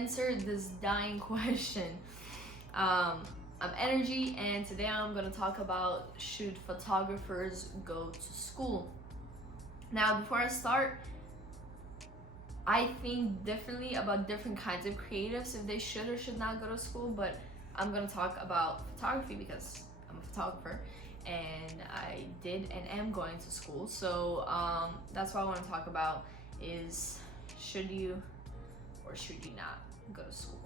answer this dying question. I'm Energy, and today I'm going to talk about, should photographers go to school? Now, before I start, I think differently about different kinds of creatives, if they should or should not go to school, but I'm going to talk about photography because I'm a photographer and I did and am going to school. So that's what I want to talk about is, should you or should you not go to school?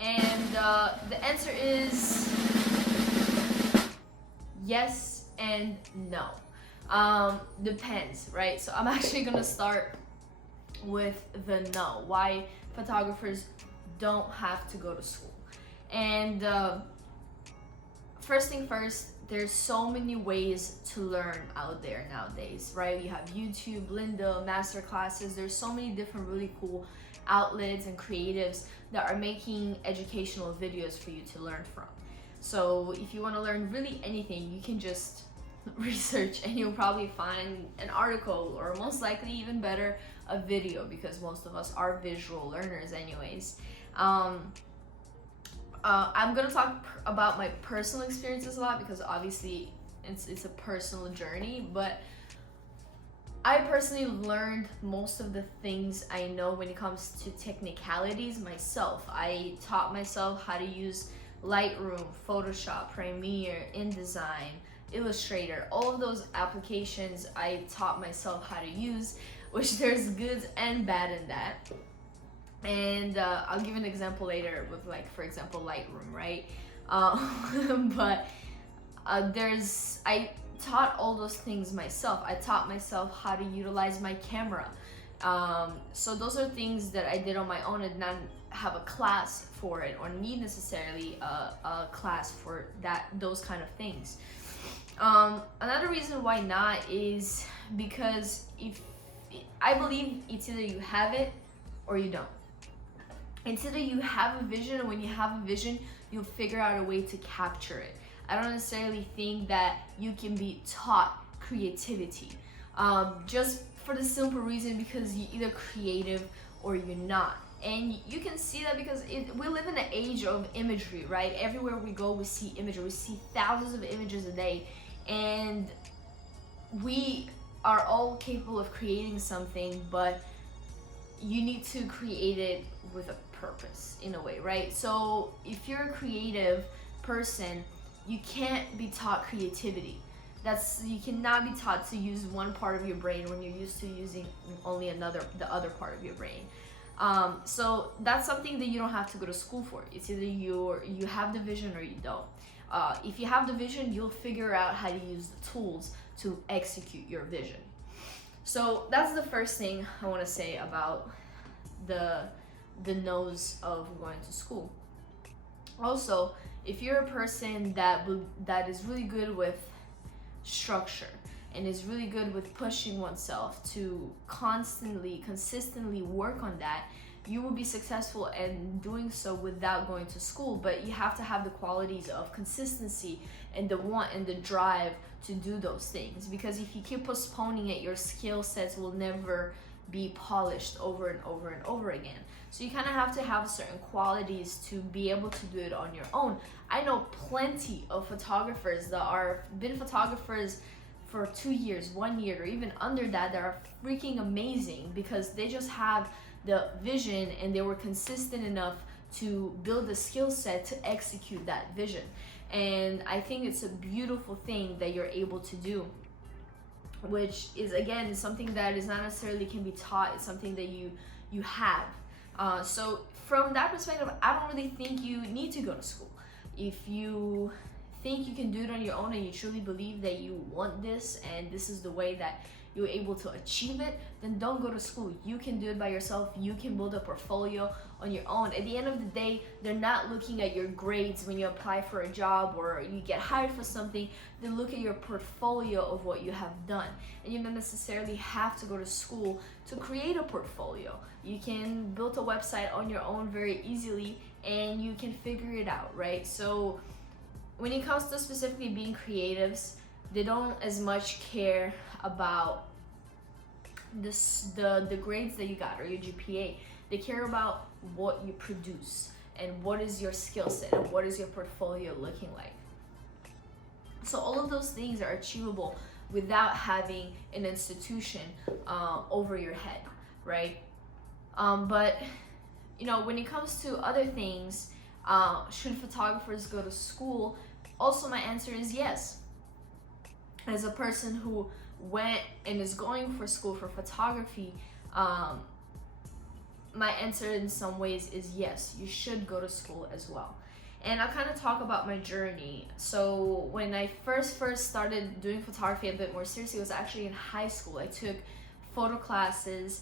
And the answer is yes and no. Depends, right? So I'm actually gonna start with the no. Why photographers don't have to go to school. And first thing first, there's so many ways to learn out there nowadays, right? You have YouTube, Linda, master classes. There's so many different really cool outlets and creatives that are making educational videos for you to learn from. So if you want to learn really anything, you can just research and you'll probably find an article, or most likely even better, a video, because most of us are visual learners anyways. I'm gonna talk about my personal experiences a lot because obviously it's a personal journey, but I personally learned most of the things I know when it comes to technicalities myself. I taught myself how to use Lightroom, Photoshop, Premiere, InDesign, Illustrator. All of those applications I taught myself how to use, which there's good and bad in that. And I'll give an example later with, like, for example, Lightroom, right? But I taught all those things myself. I taught myself how to utilize my camera. So those are things that I did on my own and not have a class for it, or need necessarily a class for those kind of things. Another reason why not is because I believe it's either you have it or you don't. It's either you have a vision, and when you have a vision, you'll figure out a way to capture it. I don't necessarily think that you can be taught creativity, just for the simple reason because you're either creative or you're not. And you can see that because we live in an age of imagery, right? Everywhere we go, we see imagery. We see thousands of images a day, and we are all capable of creating something, but you need to create it with a purpose in a way, right? So if you're a creative person, you can't be taught creativity. You cannot be taught to use one part of your brain when you're used to using only the other part of your brain. So that's something that you don't have to go to school for. It's either you have the vision or you don't. If you have the vision, you'll figure out how to use the tools to execute your vision. So that's the first thing I want to say about the no's of going to school. Also, if you're a person that is really good with structure and is really good with pushing oneself to consistently work on that, you will be successful in doing so without going to school. But you have to have the qualities of consistency and the want and the drive to do those things, because if you keep postponing it, your skill sets will never be polished over and over and over again. So you kind of have to have certain qualities to be able to do it on your own. I know plenty of photographers that are been photographers for 2 years, 1 year, or even under that are freaking amazing because they just have the vision and they were consistent enough to build the skill set to execute that vision. And I think it's a beautiful thing that you're able to do, which is, again, something that is not necessarily can be taught. It's something that you have. So from that perspective, I don't really think you need to go to school. If you think you can do it on your own and you truly believe that you want this and this is the way that you're able to achieve it, then don't go to school. You can do it by yourself. You can build a portfolio on your own. At the end of the day, they're not looking at your grades when you apply for a job or you get hired for something. They look at your portfolio of what you have done. And you don't necessarily have to go to school to create a portfolio. You can build a website on your own very easily and you can figure it out, right? So when it comes to specifically being creatives, they don't as much care about the grades that you got or your GPA. They care about what you produce and what is your skill set and what is your portfolio looking like. So all of those things are achievable without having an institution over your head, right? But when it comes to other things, should photographers go to school? Also, my answer is yes. As a person who went and is going for school for photography, my answer in some ways is yes, you should go to school as well. And I'll kind of talk about my journey. So when I first started doing photography a bit more seriously, it was actually in high school. I took photo classes,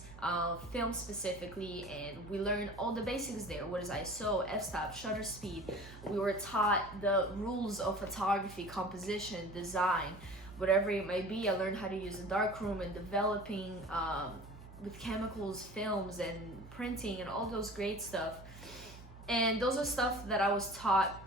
film specifically, and we learned all the basics there. What is ISO, f-stop, shutter speed. We were taught the rules of photography, composition, design, whatever it might be. I learned how to use a darkroom and developing with chemicals, films, and printing, and all those great stuff. And those are stuff that I was taught,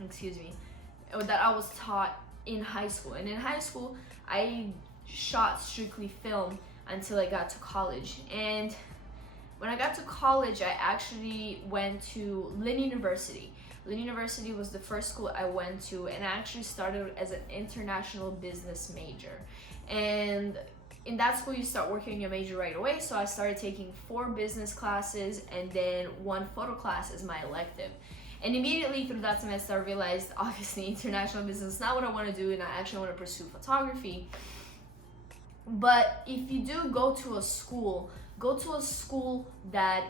that I was taught in high school. And in high school, I shot strictly film until I got to college. And when I got to college, I actually went to Lynn University. Lynn University was the first school I went to, and I actually started as an international business major. And in that school, you start working on your major right away. So I started taking 4 business classes and then 1 photo class as my elective. And immediately through that semester, I realized, obviously, international business is not what I want to do, and I actually want to pursue photography. But if you do go to a school that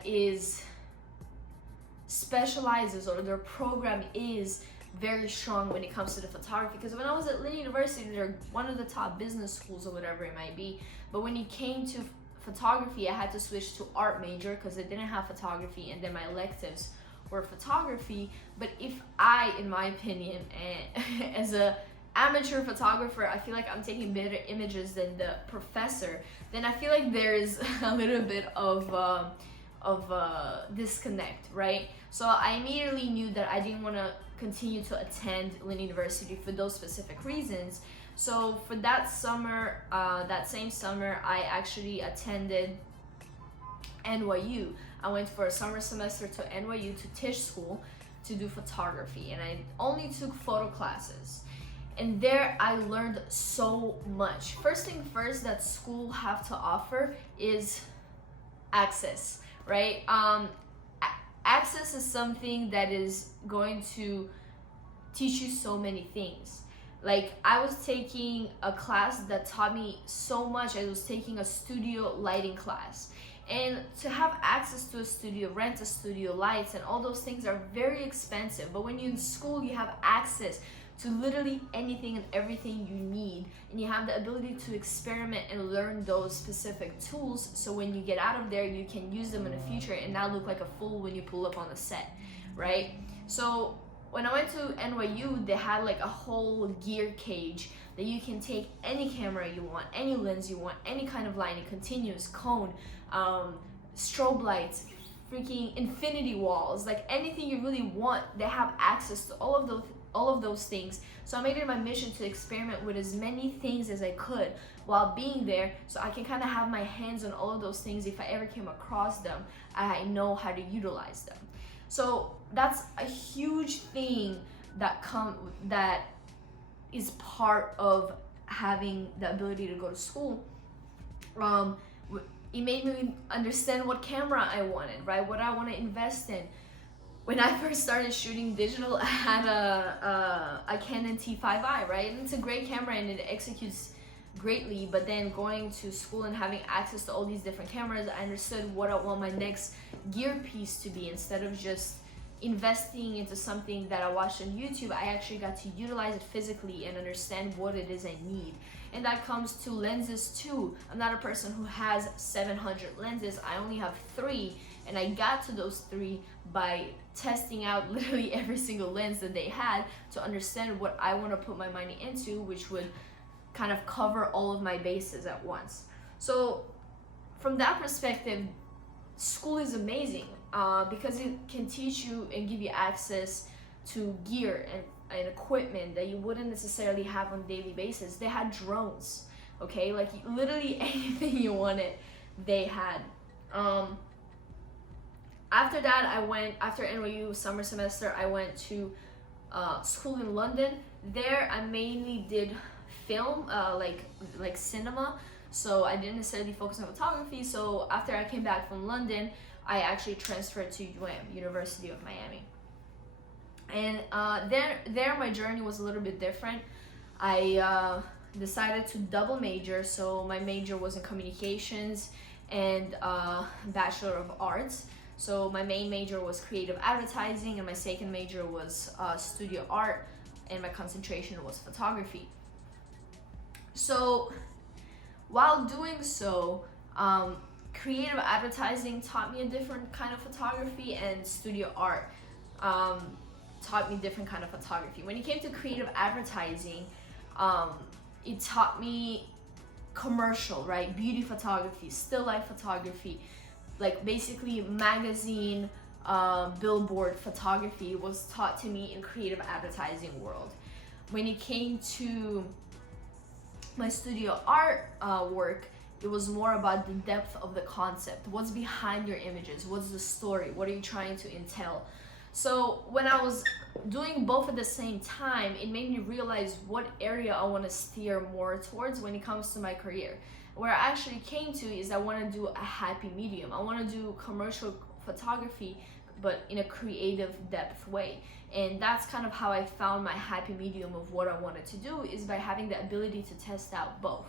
specializes, or their program is very strong when it comes to the photography. Because when I was at Lynn University, they're one of the top business schools or whatever it might be. But when it came to photography, I had to switch to art major because they didn't have photography, and then my electives were photography. But if I, in my opinion, as a amateur photographer, I feel like I'm taking better images than the professor, then I feel like there is a little bit of disconnect, right? So I immediately knew that I didn't want to continue to attend Lynn University for those specific reasons. So for that summer, that same summer, I actually attended NYU. I went for a summer semester to NYU, to Tisch School, to do photography, and I only took photo classes. And there I learned so much. First thing first that school have to offer is access, right? Access is something that is going to teach you so many things. Like, I was taking a class that taught me so much. I was taking a studio lighting class. And to have access to a studio, rent a studio, lights, and all those things are very expensive. But when you're in school, you have access to literally anything and everything you need, and you have the ability to experiment and learn those specific tools, so when you get out of there, you can use them in the future and not look like a fool when you pull up on the set, right? So when I went to NYU, they had like a whole gear cage that you can take any camera you want, any lens you want, any kind of lighting, continuous, cone, strobe lights, freaking infinity walls, like anything you really want. They have access to all of those things. So I made it my mission to experiment with as many things as I could while being there, so I can kind of have my hands on all of those things. If I ever came across them, I know how to utilize them. So that's a huge thing that is part of having the ability to go to school. It made me understand what camera I wanted, right? What I want to invest in. When I first started shooting digital, I had a Canon T5i, right? And it's a great camera and it executes greatly. But then going to school and having access to all these different cameras, I understood what I want my next gear piece to be. Instead of just investing into something that I watched on YouTube, I actually got to utilize it physically and understand what it is I need. And that comes to lenses too. I'm not a person who has 700 lenses. I only have 3, and I got to those 3 by testing out literally every single lens that they had to understand what I want to put my money into, which would kind of cover all of my bases at once. So from that perspective, school is amazing because it can teach you and give you access to gear and equipment that you wouldn't necessarily have on a daily basis. They had drones, okay? Like literally anything you wanted, they had. After that, after NYU summer semester, I went to school in London. There, I mainly did film, like cinema. So I didn't necessarily focus on photography. So after I came back from London, I actually transferred to UM, University of Miami. And there my journey was a little bit different. I decided to double major. So my major was in communications and Bachelor of Arts. So my main major was creative advertising, and my second major was studio art, and my concentration was photography. So while doing so, creative advertising taught me a different kind of photography, and studio art taught me different kind of photography. When it came to creative advertising, it taught me commercial, right? Beauty photography, still life photography, like basically magazine, billboard photography was taught to me in creative advertising world. When it came to my studio art work, it was more about the depth of the concept. What's behind your images? What's the story? What are you trying to entail? So when I was doing both at the same time, it made me realize what area I want to steer more towards when it comes to my career. Where I actually came to is I want to do a happy medium. I want to do commercial photography, but in a creative depth way. And that's kind of how I found my happy medium of what I wanted to do, is by having the ability to test out both,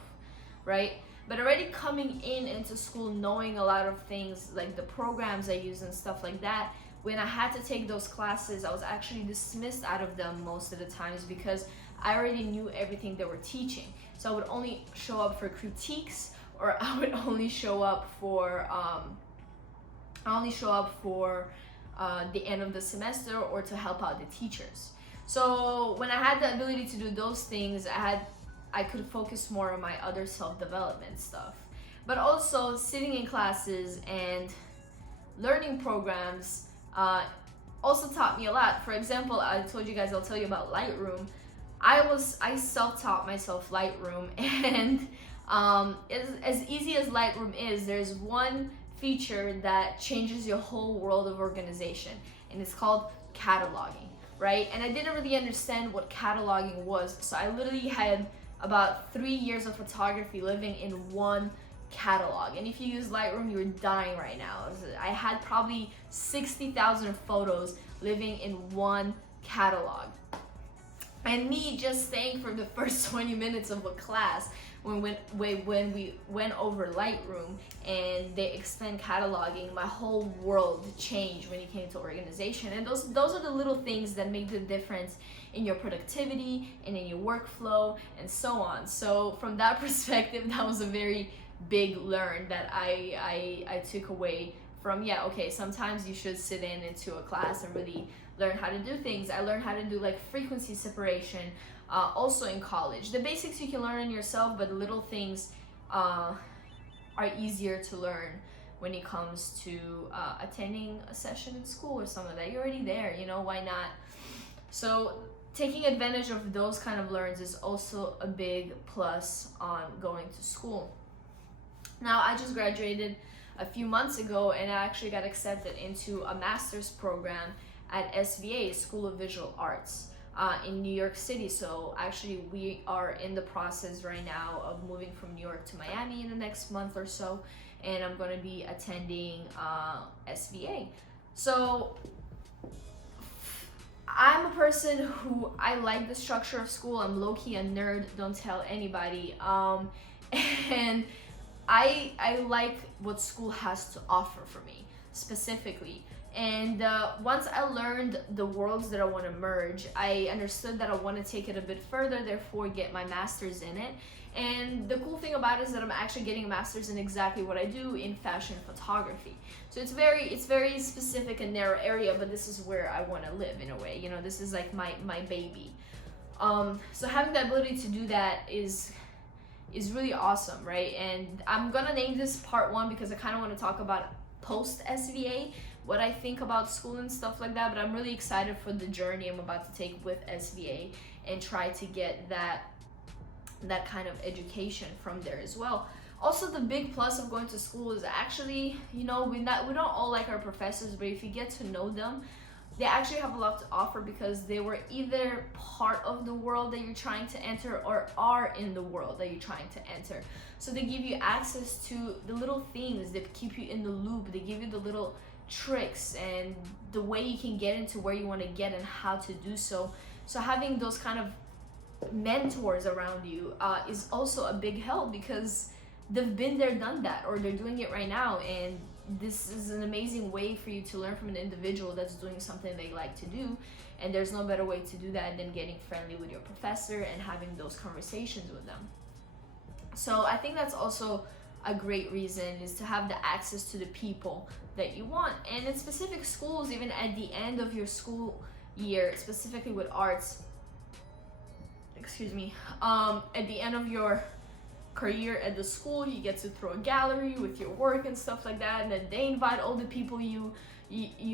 right? But already coming into school, knowing a lot of things like the programs I use and stuff like that, when I had to take those classes, I was actually dismissed out of them most of the times because I already knew everything they were teaching. So I would only show up for critiques, or I would only show up for the end of the semester, or to help out the teachers. So when I had the ability to do those things, I could focus more on my other self-development stuff. But also sitting in classes and learning programs also taught me a lot. For example, I told you guys, I'll tell you about Lightroom. I self-taught myself Lightroom, and as easy as Lightroom is, there's one feature that changes your whole world of organization, and it's called cataloging, right? And I didn't really understand what cataloging was, so I literally had about 3 years of photography living in one catalog. And if you use Lightroom, you're dying right now. I had probably 60,000 photos living in one catalog. And me just staying for the first 20 minutes of a class when we went over Lightroom and they explained cataloging, my whole world changed when it came to organization. And those are the little things that make the difference in your productivity and in your workflow and so on. So from that perspective, that was a very big learn that I took away from, okay, sometimes you should sit into a class and really learn how to do things. I learned how to do like frequency separation also in college. The basics you can learn in yourself, but little things are easier to learn when it comes to attending a session in school or something like that. You're already there, why not? So taking advantage of those kind of learns is also a big plus on going to school. Now, I just graduated a few months ago, and I actually got accepted into a master's program at SVA, School of Visual Arts, in New York City. So actually we are in the process right now of moving from New York to Miami in the next month or so, and I'm going to be attending SVA. So I'm a person who, I like the structure of school. I'm low-key a nerd, don't tell anybody. And I like what school has to offer for me specifically. And once I learned the worlds that I want to merge, I understood that I want to take it a bit further, therefore get my master's in it. And the cool thing about it is that I'm actually getting a master's in exactly what I do, in fashion photography. So it's very specific and narrow area, but this is where I want to live in a way. This is like my baby. So having the ability to do that is really awesome, right? And I'm gonna name this part 1 because I kind of want to talk about post SVA, what I think about school and stuff like that. But I'm really excited for the journey I'm about to take with SVA and try to get that kind of education from there as well. Also, the big plus of going to school is actually, you know, we don't all like our professors, but if you get to know them, they actually have a lot to offer because they were either part of the world that you're trying to enter or are in the world that you're trying to enter. So they give you access to the little things that keep you in the loop. They give you the little tricks and the way you can get into where you want to get and how to do so. So having those kind of mentors around you is also a big help because they've been there, done that, or they're doing it right now, and this is an amazing way for you to learn from an individual that's doing something they like to do. And there's no better way to do that than getting friendly with your professor and having those conversations with them. So I think that's also a great reason, is to have the access to the people that you want. And in specific schools, even at the end of your school year, specifically with arts, at the end of your career at the school, you get to throw a gallery with your work and stuff like that, and then they invite all the people you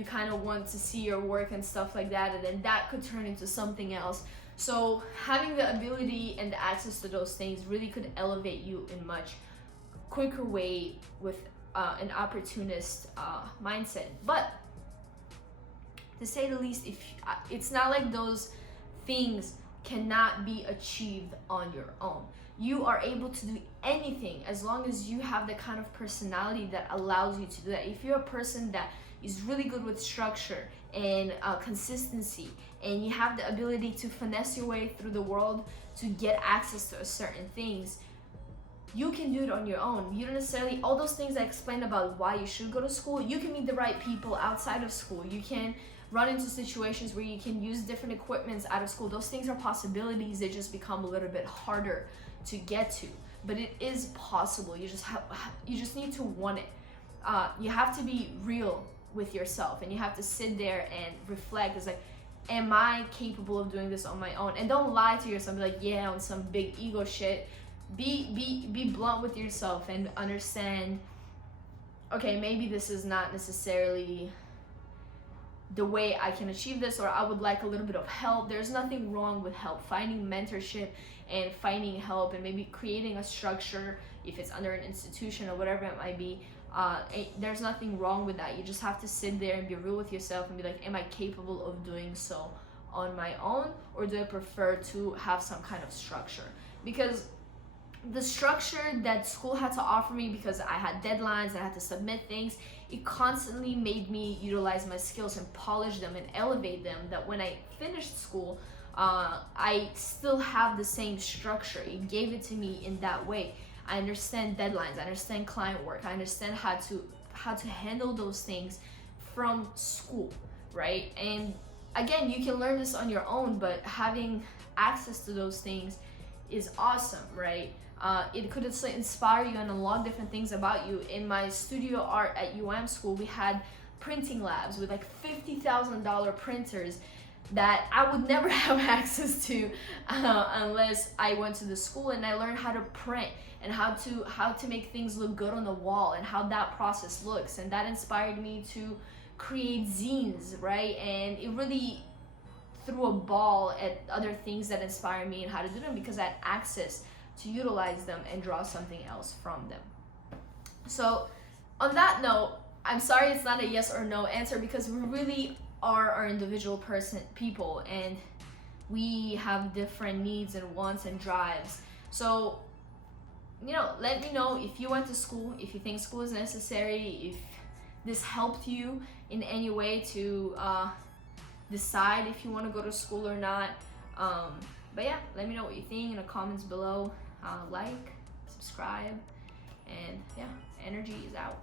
kind of want to see your work and stuff like that, and then that could turn into something else. So having the ability and the access to those things really could elevate you in much quicker way with an opportunist mindset. But to say the least, if it's not like those things cannot be achieved on your own. You are able to do anything as long as you have the kind of personality that allows you to do that. If you're a person that is really good with structure and consistency, and you have the ability to finesse your way through the world to get access to certain things, you can do it on your own. You don't necessarily, all those things I explained about why you should go to school, you can meet the right people outside of school. You can run into situations where you can use different equipments out of school. Those things are possibilities. They just become a little bit harder to get to, but it is possible. You just need to want it. You have to be real with yourself, and you have to sit there and reflect. It's like, am I capable of doing this on my own? And don't lie to yourself. Be like, yeah, on some big ego shit. Be blunt with yourself and understand, okay, maybe this is not necessarily the way I can achieve this, or I would like a little bit of help. There's nothing wrong with help. Finding mentorship and finding help and maybe creating a structure, if it's under an institution or whatever it might be, there's nothing wrong with that. You just have to sit there and be real with yourself and be like, am I capable of doing so on my own, or do I prefer to have some kind of structure? Because the structure that school had to offer me, because I had deadlines and I had to submit things, it constantly made me utilize my skills and polish them and elevate them, that when I finished school, I still have the same structure. It gave it to me in that way. I understand deadlines, I understand client work, I understand how to handle those things from school, right? And again, you can learn this on your own, but having access to those things is awesome, right? It could inspire you and unlock different things about you. In my studio art at school, we had printing labs with like $50,000 printers that I would never have access to unless I went to the school, and I learned how to print and how to make things look good on the wall and how that process looks, and that inspired me to create zines, right? And it really threw a ball at other things that inspire me and how to do them, because I had access to utilize them and draw something else from them. So on that note, I'm sorry it's not a yes or no answer, because we really are our individual people, and we have different needs and wants and drives. So, you know, let me know if you went to school, if you think school is necessary, if this helped you in any way to decide if you want to go to school or not. But yeah, let me know what you think in the comments below. Like, subscribe, and yeah, energy is out.